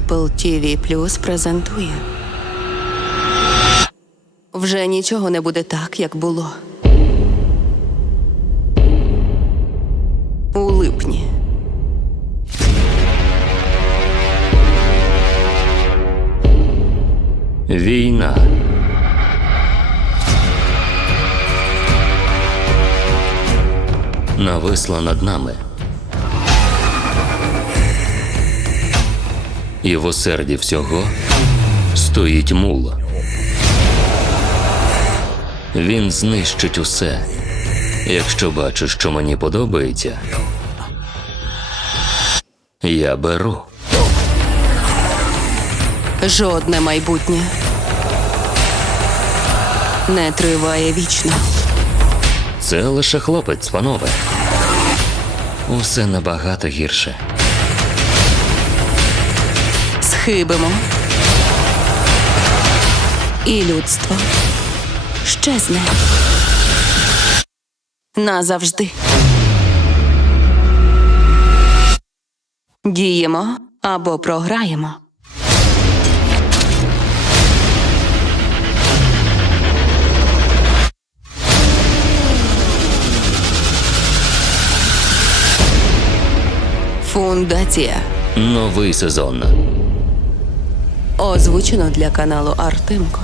Apple TV Plus презентує. Вже нічого не буде так, як було. У липні. Війна. Нависла над нами. І в осерді всього стоїть мул. Він знищить усе. Якщо бачу, що мені подобається, я беру. Жодне майбутнє не триває вічно. Це лише хлопець, панове. Усе набагато гірше. Схибимо. І людство щезне. Назавжди. Діємо або програємо. Фундація. Новий сезон. Озвучено для каналу Артемко.